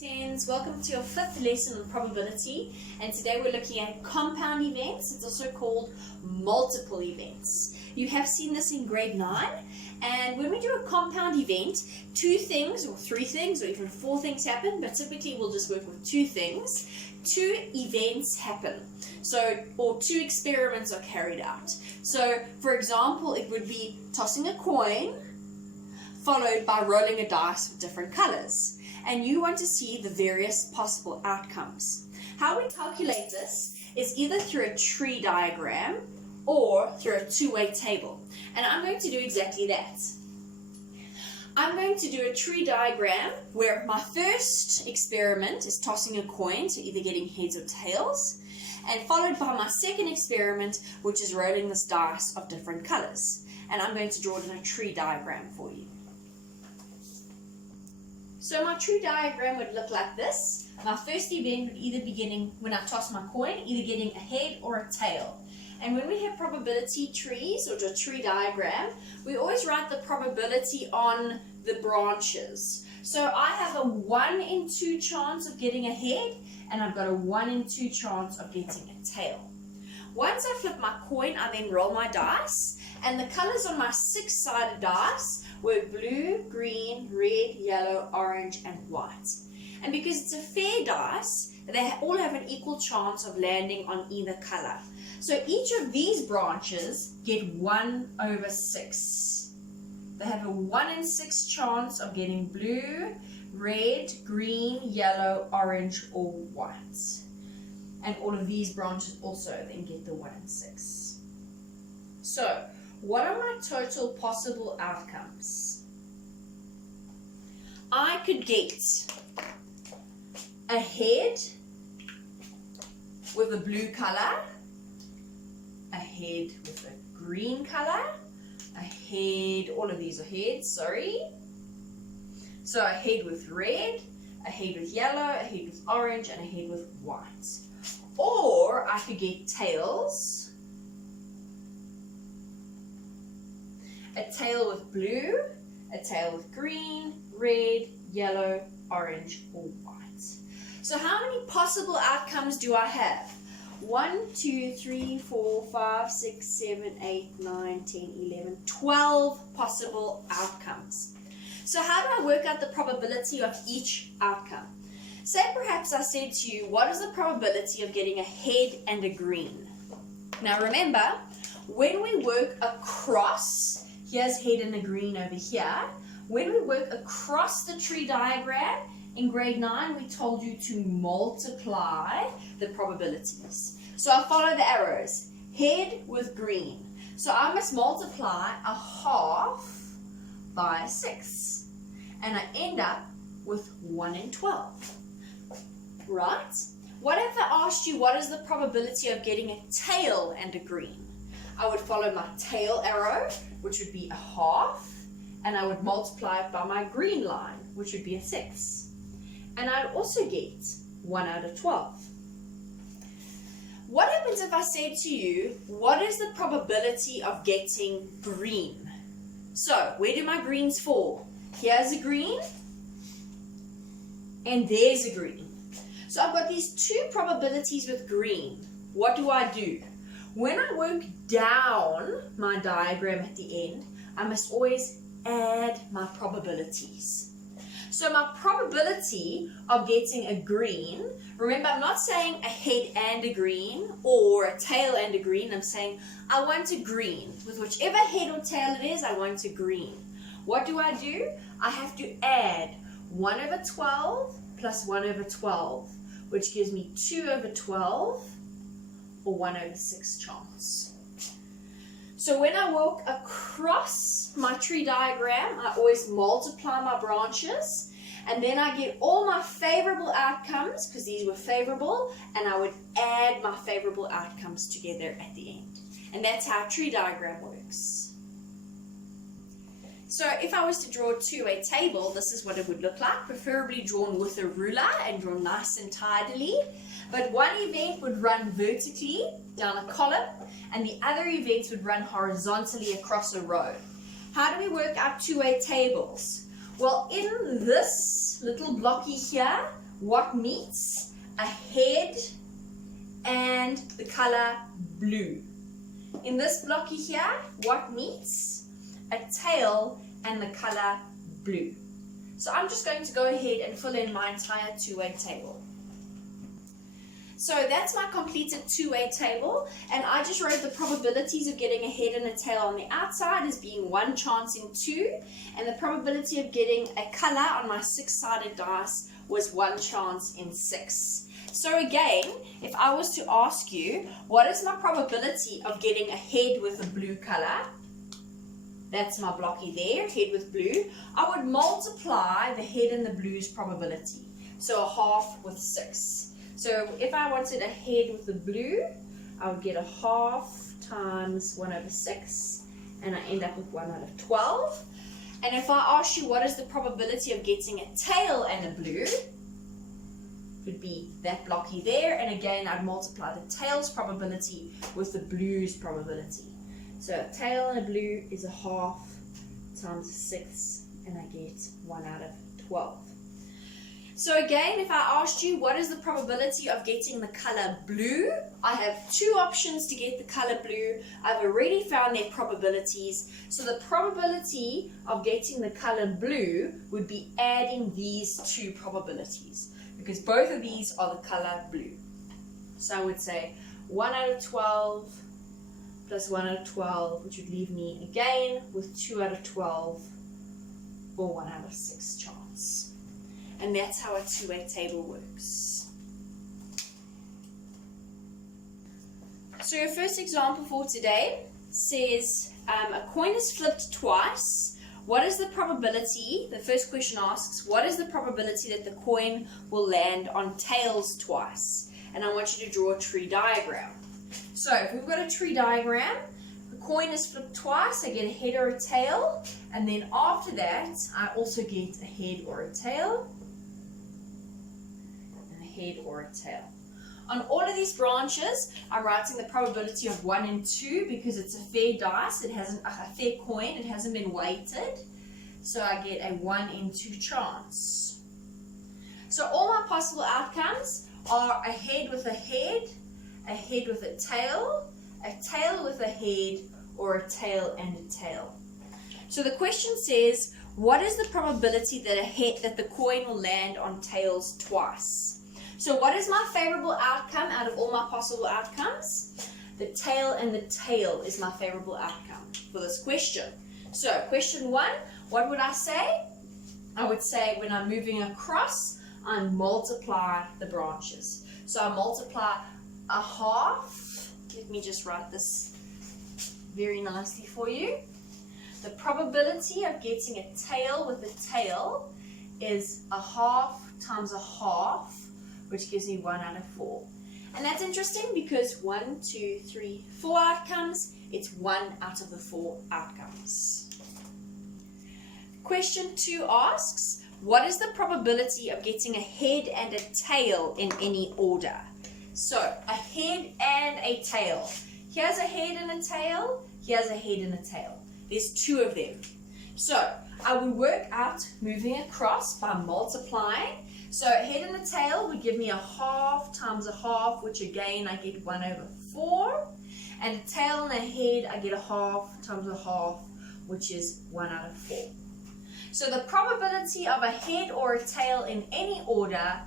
10s, welcome to your 5th lesson on probability, and today we're looking at compound events. It's also called multiple events. You have seen this in grade 9, and when we do a compound event, 2 things or 3 things or even 4 things happen, but typically we'll just work with 2 things. 2 events happen, or 2 experiments are carried out. So for example, it would be tossing a coin followed by rolling a dice with different colors, and you want to see the various possible outcomes. How we calculate this is either through a tree diagram or through a two-way table, and I'm going to do exactly that. I'm going to do a tree diagram where my first experiment is tossing a coin, so either getting heads or tails, and followed by my second experiment, which is rolling this dice of different colors, and I'm going to draw it in a tree diagram for you. So my tree diagram would look like this. My first event would either be getting, when I toss my coin, either getting a head or a tail. And when we have probability trees or a tree diagram, we always write the probability on the branches. So I have a 1 in 2 chance of getting a head, and I've got a 1 in 2 chance of getting a tail. Once I flip my coin, I then roll my dice, and the colors on my 6-sided dice were blue, green, red, yellow, orange, and white. And because it's a fair dice, they all have an equal chance of landing on either color. So each of these branches get 1 over 6. They have a 1 in 6 chance of getting blue, red, green, yellow, orange, or white. And all of these branches also then get the 1 in 6. So, what are my total possible outcomes? I could get a head with a blue color, a head with a green color, a head, all of these are heads, sorry. So a head with red, a head with yellow, a head with orange, and a head with white. Or I could get tails, a tail with blue, a tail with green, red, yellow, orange, or white. So how many possible outcomes do I have? 1, 2, 3, 4, 5, 6, 7, 8, 9, 10, 11, 12 possible outcomes. So how do I work out the probability of each outcome? Say perhaps I said to you, what is the probability of getting a head and a green? Now remember, when we work across, here's head and a green over here, when we work across the tree diagram, in grade 9 we told you to multiply the probabilities. So I follow the arrows, head with green. So I must multiply a half by 6, and I end up with 1 in 12. Right? What if I asked you what is the probability of getting a tail and a green? I would follow my tail arrow, which would be a half, and I would multiply it by my green line, which would be a 6. And I'd also get 1 out of 12. What happens if I said to you, what is the probability of getting green? So, where do my greens fall? Here's a green, and there's a green. So I've got these 2 probabilities with green. What do? When I work down my diagram at the end, I must always add my probabilities. So my probability of getting a green, remember I'm not saying a head and a green or a tail and a green, I'm saying I want a green. With whichever head or tail it is, I want a green. What do? I have to add 1 over 12 plus 1 over 12, which gives me 2 over 12 or 1 over 6 chance. So when I walk across my tree diagram, I always multiply my branches, and then I get all my favorable outcomes, because these were favorable, and I would add my favorable outcomes together at the end. And that's how a tree diagram works. So if I was to draw a two-way table, this is what it would look like, preferably drawn with a ruler and drawn nice and tidily. But one event would run vertically down a column, and the other events would run horizontally across a row. How do we work out two-way tables? Well, in this little blocky here, what meets a head and the color blue. In this blocky here, what meets a tail and the color blue. So I'm just going to go ahead and fill in my entire two-way table. So that's my completed two-way table, and I just wrote the probabilities of getting a head and a tail on the outside as being 1 chance in 2, and the probability of getting a color on my 6-sided dice was 1 chance in 6. So again, if I was to ask you, what is my probability of getting a head with a blue color? That's my blocky there, head with blue. I would multiply the head and the blue's probability. So a half with 6. So if I wanted a head with the blue, I would get a half times 1 over 6, and I end up with 1 out of 12. And if I ask you what is the probability of getting a tail and a blue, would be that blocky there, and again I'd multiply the tail's probability with the blue's probability. So a tail and a blue is a half times 6, and I get 1 out of 12. So again, if I asked you what is the probability of getting the color blue, I have 2 options to get the color blue. I've already found their probabilities. So the probability of getting the color blue would be adding these 2 probabilities, because both of these are the color blue. So I would say 1 out of 12 plus 1 out of 12, which would leave me again with 2 out of 12 or 1 out of 6 chance. And that's how a two-way table works. So your first example for today says a coin is flipped twice. What is the probability? The first question asks, what is the probability that the coin will land on tails twice? And I want you to draw a tree diagram. So if we've got a tree diagram, the coin is flipped twice, I get a head or a tail, and then after that I also get a head or a tail, and a head or a tail. On all of these branches, I'm writing the probability of 1 and 2 because it's a fair dice, it hasn't a fair coin, it hasn't been weighted. So I get a 1 in 2 chance. So all my possible outcomes are a head with a head with a tail with a head, or a tail and a tail. So the question says, what is the probability that the coin will land on tails twice? So what is my favorable outcome out of all my possible outcomes? The tail and the tail is my favorable outcome for this question. So question 1, what would I say? I would say when I'm moving across, I multiply the branches. So I multiply a half. Let me just write this very nicely for you. The probability of getting a tail with a tail is a half times a half, which gives me 1 out of 4. And that's interesting because 1, 2, 3, 4 outcomes, it's 1 out of the 4 outcomes. Question 2 asks, what is the probability of getting a head and a tail in any order? So, a head and a tail. Here's a head and a tail, here's a head and a tail. There's 2 of them. So, I would work out moving across by multiplying. So, a head and a tail would give me a half times a half, which again I get 1 over 4. And a tail and a head, I get a half times a half, which is 1 out of 4. So the probability of a head or a tail in any order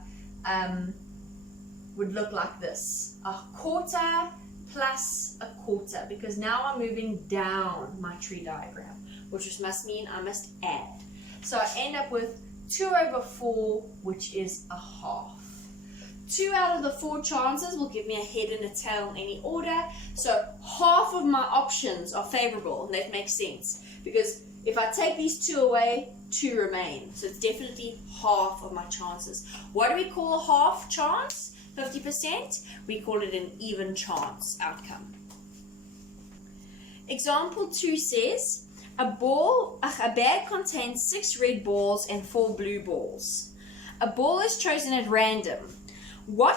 would look like this. A quarter plus a quarter, because now I'm moving down my tree diagram, which must mean I must add. So I end up with 2 over 4, which is a half. 2 out of the 4 chances will give me a head and a tail in any order. So half of my options are favorable, and that makes sense. Because if I take these 2 away, 2 remain. So it's definitely half of my chances. What do we call a half chance? 50%? We call it an even chance outcome. Example 2 says, a bag contains 6 red balls and 4 blue balls. A ball is chosen at random. A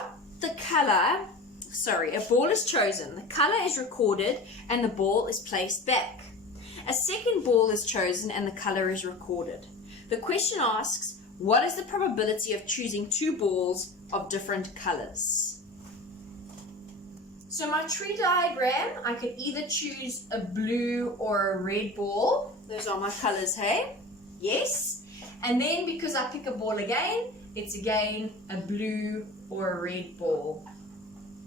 ball is chosen, the color is recorded, and the ball is placed back. A second ball is chosen and the color is recorded. The question asks, what is the probability of choosing two balls of different colors? So my tree diagram, I could either choose a blue or a red ball. Those are my colors, hey? Yes. And then because I pick a ball again, it's again a blue or a red ball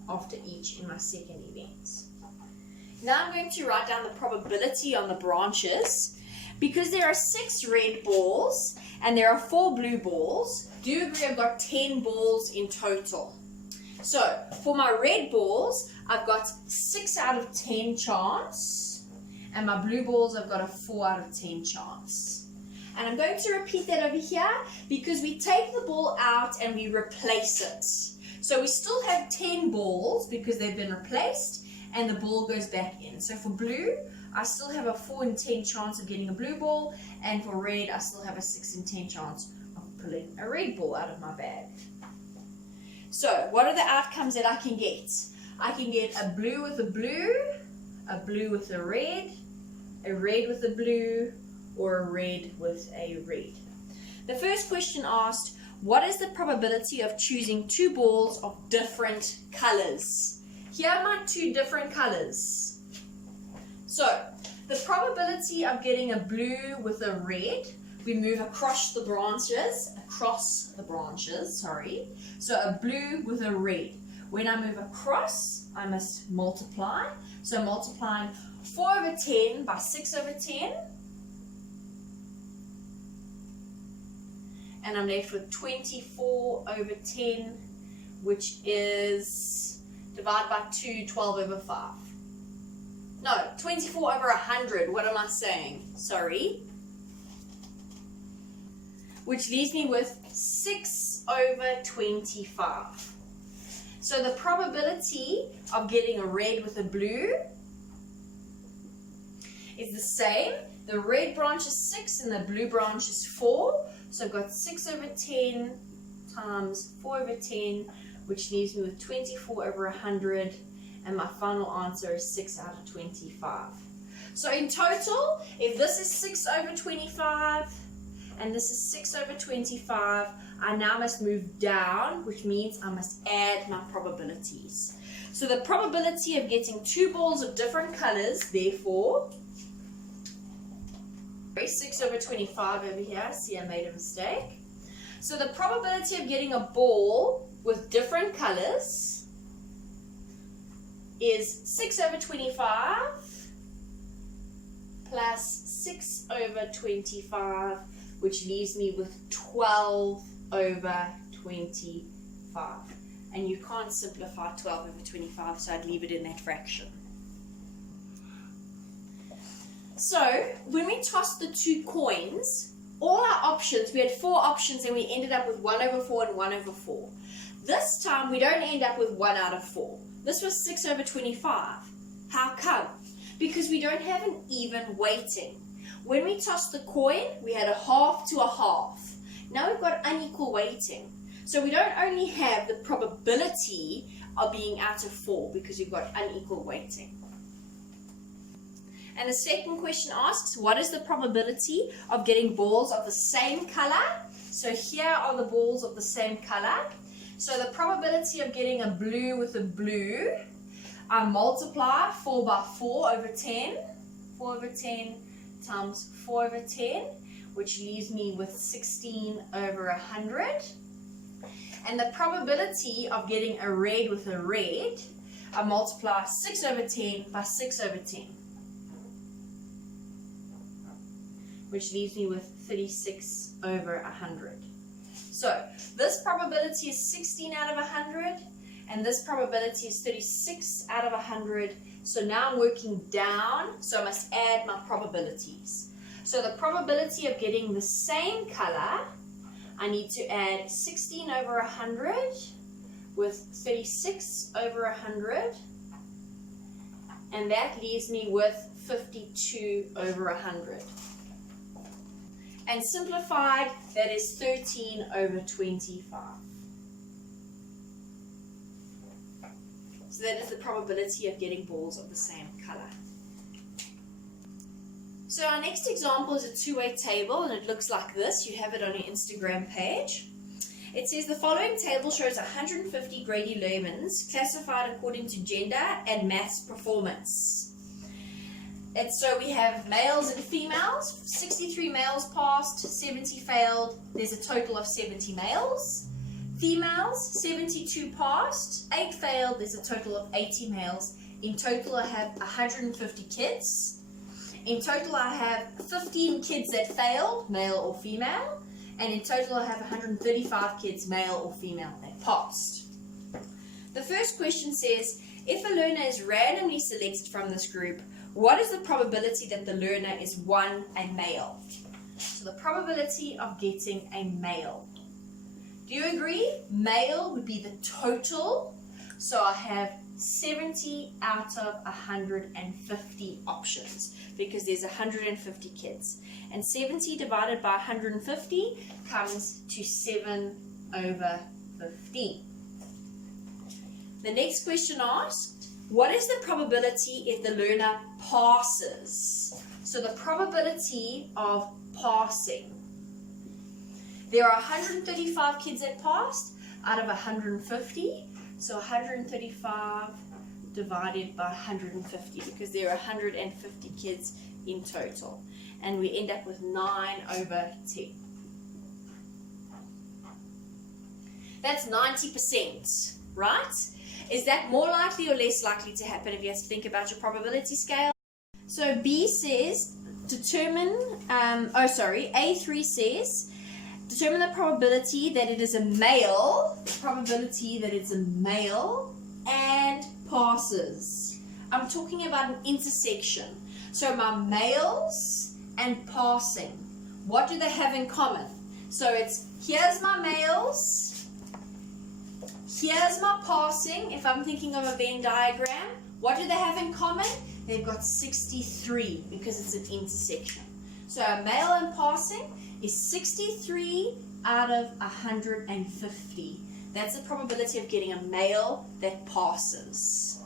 after each in my second event. Now I'm going to write down the probability on the branches. Because there are 6 red balls and there are 4 blue balls, do you agree I've got 10 balls in total? So for my red balls, I've got 6 out of 10 chance, and my blue balls I've got a 4 out of 10 chance. And I'm going to repeat that over here because we take the ball out and we replace it. So we still have 10 balls because they've been replaced, and the ball goes back in. So for blue, I still have a 4 in 10 chance of getting a blue ball, and for red, I still have a 6 in 10 chance of pulling a red ball out of my bag. So what are the outcomes that I can get? I can get a blue with a blue with a red with a blue, or a red with a red. The first question asked, what is the probability of choosing two balls of different colors? Here are my 2 different colors. So, the probability of getting a blue with a red, we move across the branches, sorry. So a blue with a red. When I move across, I must multiply. So multiplying 4 over 10 by 6 over 10. And I'm left with 24 over 10, which is divided by 2, 12 over 5. No, 24 over 100. What am I saying? Sorry. Which leaves me with 6 over 25. So the probability of getting a red with a blue is the same. The red branch is 6 and the blue branch is 4. So I've got 6 over 10 times 4 over 10, which leaves me with 24 over 100. And my final answer is 6 out of 25. So in total, if this is 6 over 25 and this is 6 over 25, I now must move down, which means I must add my probabilities. So the probability of getting 2 balls of different colors, therefore, 6 over 25 over here, see I made a mistake. So the probability of getting a ball with different colors is 6 over 25 plus 6 over 25, which leaves me with 12 over 25. And you can't simplify 12 over 25, so I'd leave it in that fraction. So when we tossed the 2 coins, all our options, we had 4 options and we ended up with 1 over 4 and 1 over 4. This time we don't end up with 1 out of 4. This was 6 over 25. How come? Because we don't have an even weighting. When we tossed the coin, we had a half to a half. Now we've got unequal weighting. So we don't only have the probability of being out of 4 because we've got unequal weighting. And the second question asks, what is the probability of getting balls of the same color? So here are the balls of the same color. So the probability of getting a blue with a blue, I multiply 4 by 4 over 10. 4 over 10 times 4 over 10, which leaves me with 16 over 100. And the probability of getting a red with a red, I multiply 6 over 10 by 6 over 10. Which leaves me with 36 over 100. So this probability is 16 out of 100, and this probability is 36 out of 100. So now I'm working down, so I must add my probabilities. So the probability of getting the same color, I need to add 16 over 100 with 36 over 100, and that leaves me with 52 over 100. And simplified, that is 13 over 25. So that is the probability of getting balls of the same color. So our next example is a two-way table, and it looks like this. You have it on your Instagram page. It says the following table shows 150 Grady Lehrmans classified according to gender and maths performance. So we have males and females. 63 males passed, 70 failed. There's a total of 70 males. Females, 72 passed, 8 failed. There's a total of 80 males. In total, I have 150 kids. In total, I have 15 kids that failed, male or female. And in total, I have 135 kids, male or female, that passed. The first question says, if a learner is randomly selected from this group, what is the probability that the learner is a male? So the probability of getting a male. Do you agree? Male would be the total. So I have 70 out of 150 options because there's 150 kids. And 70 divided by 150 comes to 7/15. The next question asked, what is the probability if the learner passes? So the probability of passing. There are 135 kids that passed out of 150. So 135 divided by 150 because there are 150 kids in total. And we end up with 9/10. That's 90%, right? Is that more likely or less likely to happen if you have to think about your probability scale? So B says, A3 says, determine the probability that it is a male, and passes. I'm talking about an intersection. So my males and passing, what do they have in common? So it's, here's my males, here's my passing. If I'm thinking of a Venn diagram, what do they have in common? They've got 63 because it's an intersection. So a male and passing is 63 out of 150. That's the probability of getting a male that passes.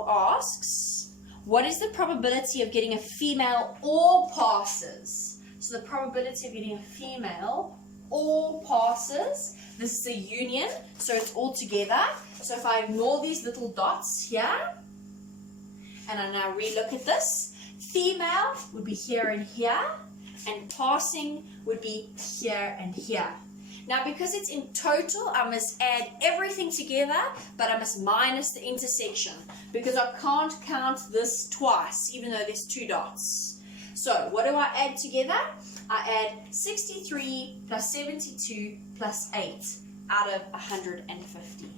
Asks, what is the probability of getting a female or passes? So the probability of getting a female or passes, this is a union, so it's all together. So if I ignore these little dots here, and I now relook at this, female would be here and here, and passing would be here and here. Now because it's in total, I must add everything together, but I must minus the intersection because I can't count this twice, even though there's 2 dots. So what do I add together? I add 63 plus 72 plus 8 out of 150.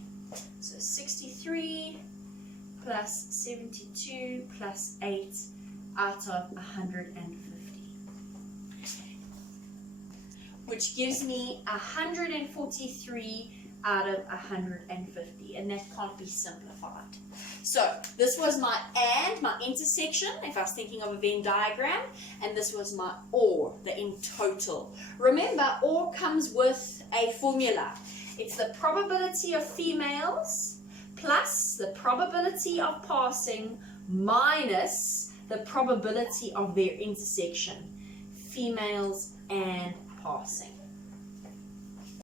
So 63 plus 72 plus 8 out of 150. Which gives me 143 out of 150, and that can't be simplified. So this was my and, my intersection, if I was thinking of a Venn diagram, and this was my or, the in total. Remember, or comes with a formula. It's the probability of females plus the probability of passing minus the probability of their intersection, females and passing.